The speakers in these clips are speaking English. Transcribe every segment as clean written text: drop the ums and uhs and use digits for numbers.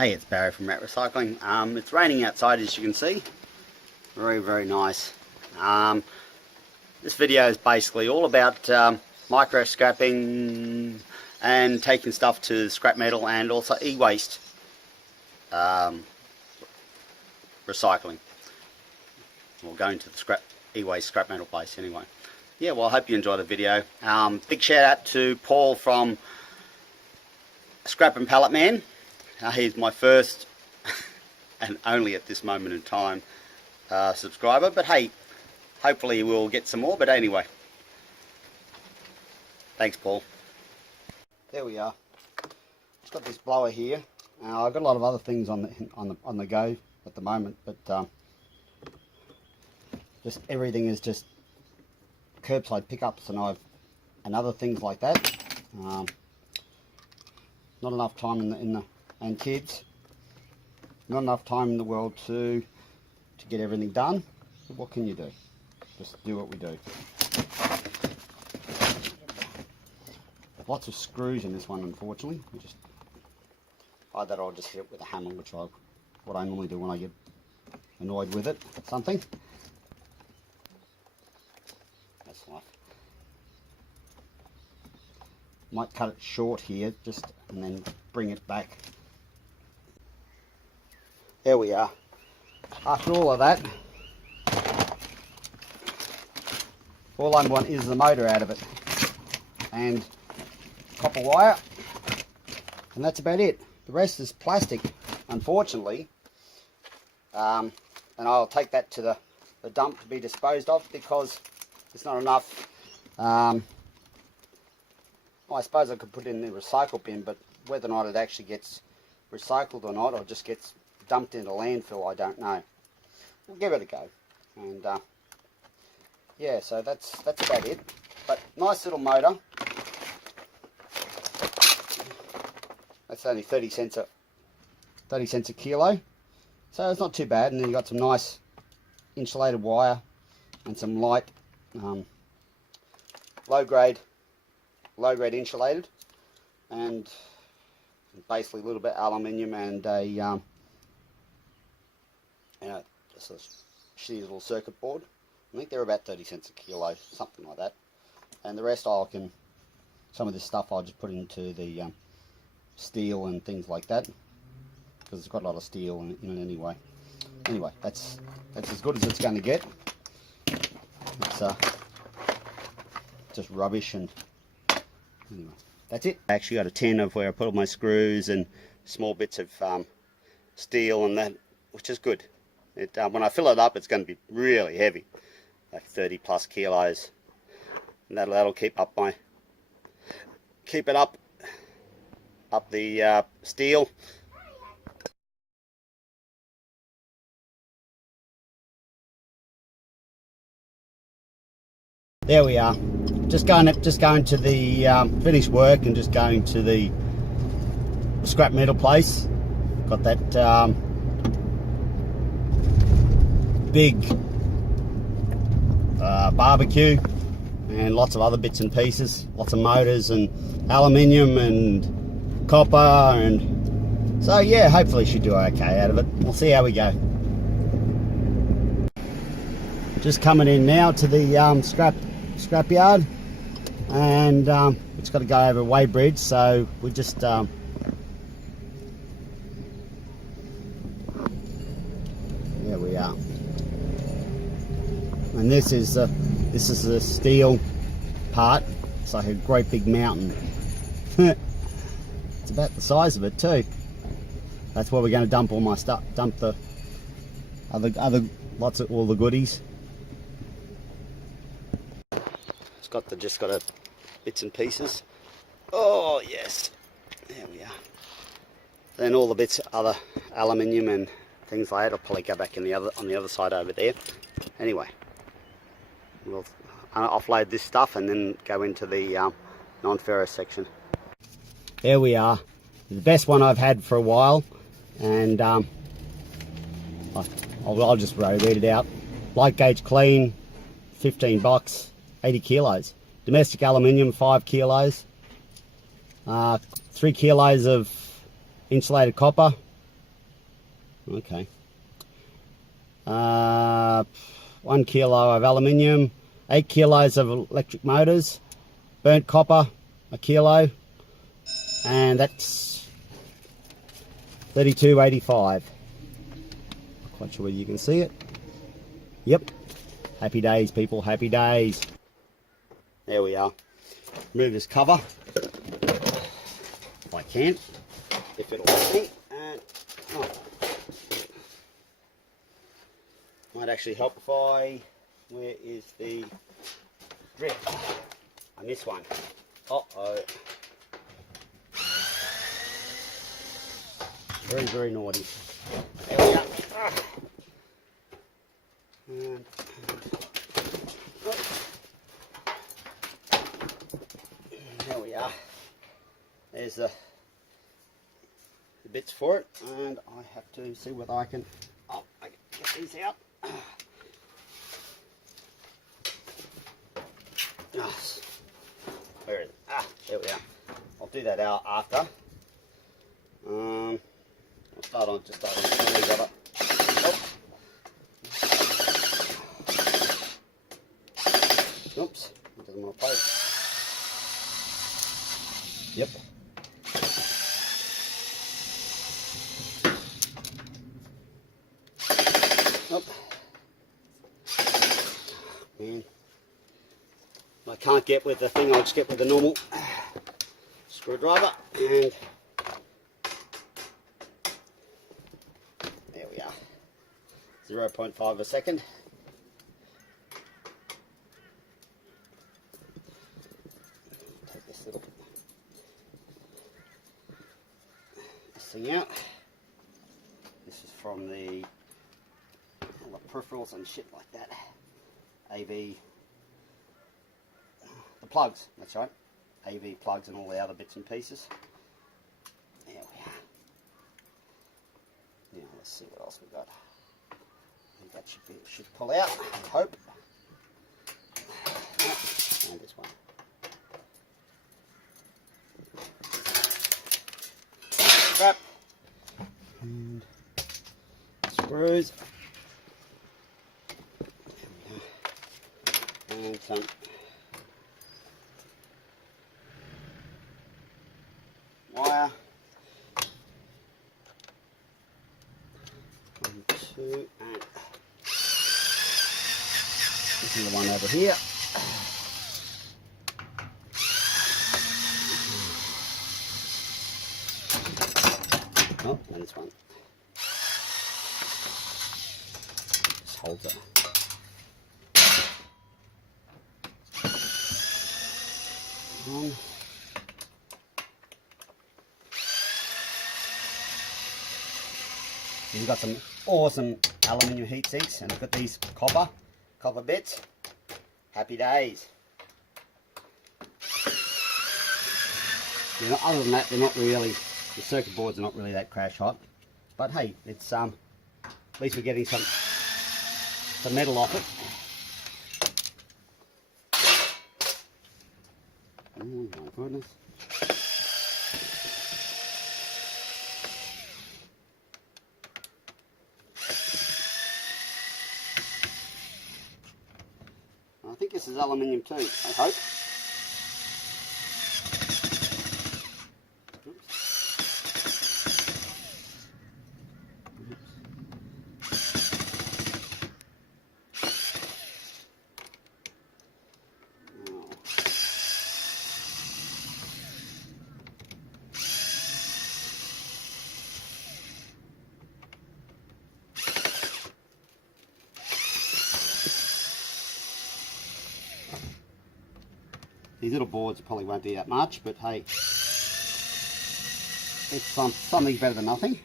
Hey, it's Barry from Rat Recycling. It's raining outside, as you can see. Very nice. This video is basically all about micro scrapping and taking stuff to scrap metal and also e-waste recycling. We're going to the e-waste scrap metal place anyway. Yeah, well, I hope you enjoyed the video. Big shout out to Paul from Scrap and Pallet Man. He's my first and only at this moment in time subscriber, but hey, hopefully we'll get some more. But anyway, thanks, Paul. There we are. It's got this blower here. I've got a lot of other things on the go at the moment, but just everything is just curbside pickups and other things like that. Not enough time and kids. Not enough time in the world to get everything done. But what can you do? Just do what we do. Lots of screws in this one, unfortunately. Either I'll just hit it with a hammer, what I normally do when I get annoyed with it. Something. That's life. Might cut it short here, and then bring it back. There we are. After all of that, all I want is the motor out of it and copper wire, and that's about it. The rest is plastic, unfortunately, and I'll take that to the dump to be disposed of because there's not enough. I suppose I could put it in the recycle bin, but whether or not it actually gets recycled or not, or just gets dumped into landfill, I don't know. We'll give it a go. And yeah, so that's about it. But nice little motor. That's only 30 cents a kilo, so it's not too bad. And then you've got some nice insulated wire and some light low grade insulated, and basically a little bit aluminium and just a shitty little circuit board. I think they're about 30 cents a kilo, something like that. And the rest some of this stuff I'll just put into the steel and things like that, because it's got a lot of steel in it anyway. Anyway, that's as good as it's going to get. It's just rubbish, and anyway, that's it. I actually got a tin of where I put all my screws and small bits of steel and that, which is good. When I fill it up, it's going to be really heavy, like 30 plus kilos, and that'll keep it up the steel. There we are. Just going to the finished work and just going to the scrap metal place. Got that big barbecue and lots of other bits and pieces, lots of motors and aluminium and copper, and so yeah, hopefully should do okay out of it. We'll see how we go. Just coming in now to the scrap yard, and it's got to go over a weighbridge, so we just there we are. And this is the steel part. It's like a great big mountain. It's about the size of it too. That's where we're going to dump all my stuff. Dump the all the goodies. Just got bits and pieces. Oh yes, there we are. Then all the bits, other aluminium and things like that, will probably go back on the other side over there. Anyway, we'll offload this stuff and then go into the non-ferrous section. There we are. The best one I've had for a while, and I'll just read it out. Light gauge clean, $15, 80 kilos. Domestic aluminium, 5 kilos. 3 kilos of insulated copper, Okay. 1 kilo of aluminium, 8 kilos of electric motors, burnt copper, 1 kilo, and that's 32.85. Not quite sure whether you can see it. Yep. Happy days, people, happy days. There we are. Remove this cover, if I can, if it'll let me. And, oh. Might actually help if I, where is the drip? I missed one. Uh-oh. Very, very naughty. There we go. And, oh. There we are. There's the bits for it, and I have to see whether I can, I can get these out. Where is it? There we are. I'll do that out after. I'll start on just over the Oops, it doesn't want to play. Yep. Oh. Man. I can't get with the thing, I'll just get with the normal screwdriver, and there we are. 0.5 of a second. Take this thing out. This is from all the peripherals and shit like that. AV. The plugs, that's right. AV plugs and all the other bits and pieces. There we are. Now let's see what else we got. I think that should pull out, I hope. And this one. Crap. And screws. And some wire. 1, 2, and this is the one over here. Oh, and this one. Just holds it. You've got some awesome aluminium heat sinks, and I've got these copper bits. Happy days. You know, other than that, they're not really, the circuit boards are not really that crash hot. But hey, it's at least we're getting some metal off it. Oh my goodness. I think this is aluminium too, I hope. These little boards probably won't be that much, but hey, it's something better than nothing.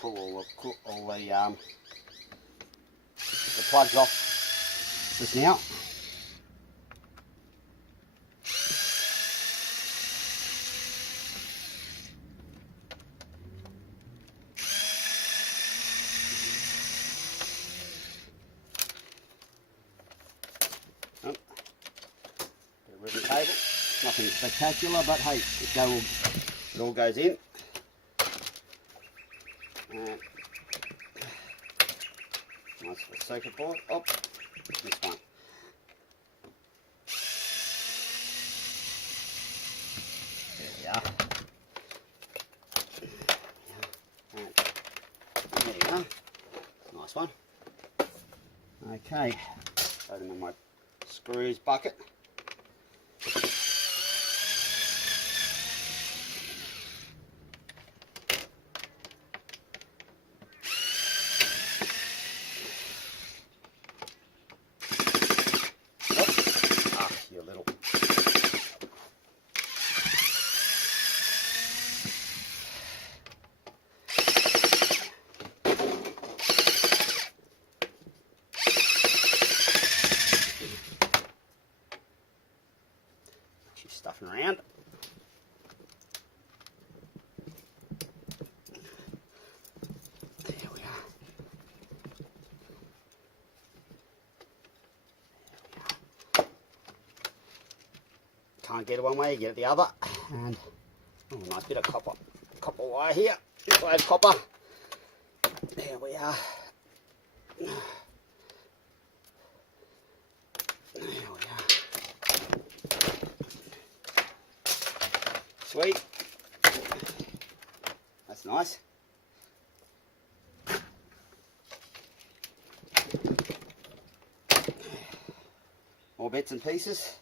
Pull all the plugs off just now. ribbon cable. Nothing spectacular, but hey, it all goes in. Nice little circuit board. Oh, this one. There we are. There you go. Nice one. Okay, throw them in my screws bucket. You little. She's stuffing around. There we are. Can't get it one way, you get it the other. And oh, nice bit of copper wire here. Inside copper. There we are. There we are. Sweet. That's nice. More bits and pieces.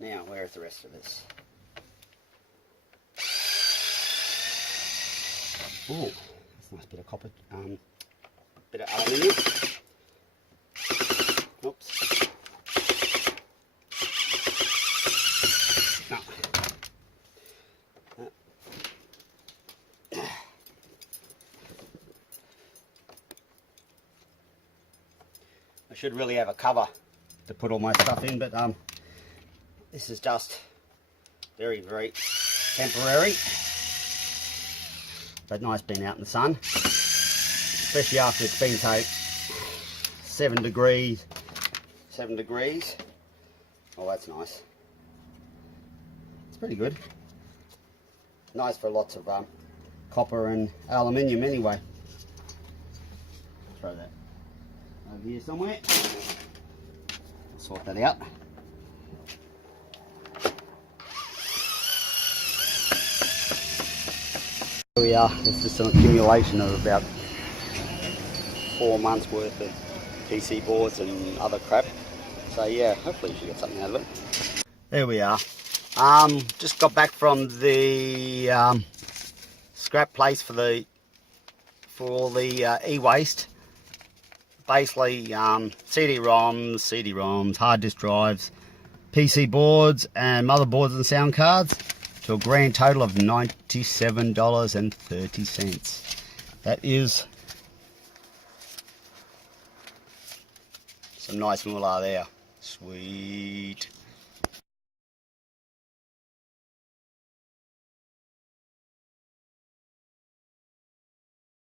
Now, where's the rest of this? Oh, that's a nice bit of copper, bit of aluminium. Oops. No. I should really have a cover to put all my stuff in, but this is just very, very temporary. But nice being out in the sun, especially after it's been so 7 degrees. Oh, that's nice. It's pretty good. Nice for lots of copper and aluminium anyway. Throw that over here somewhere. Sort that out. Here we are. This is an accumulation of about 4 months worth of PC boards and other crap. So yeah, hopefully you should get something out of it. There we are. Just got back from the scrap place for all the e-waste. Basically CD-ROMs, hard disk drives, PC boards and motherboards and sound cards, to a grand total of $97.30. That is some nice moolah there. Sweet.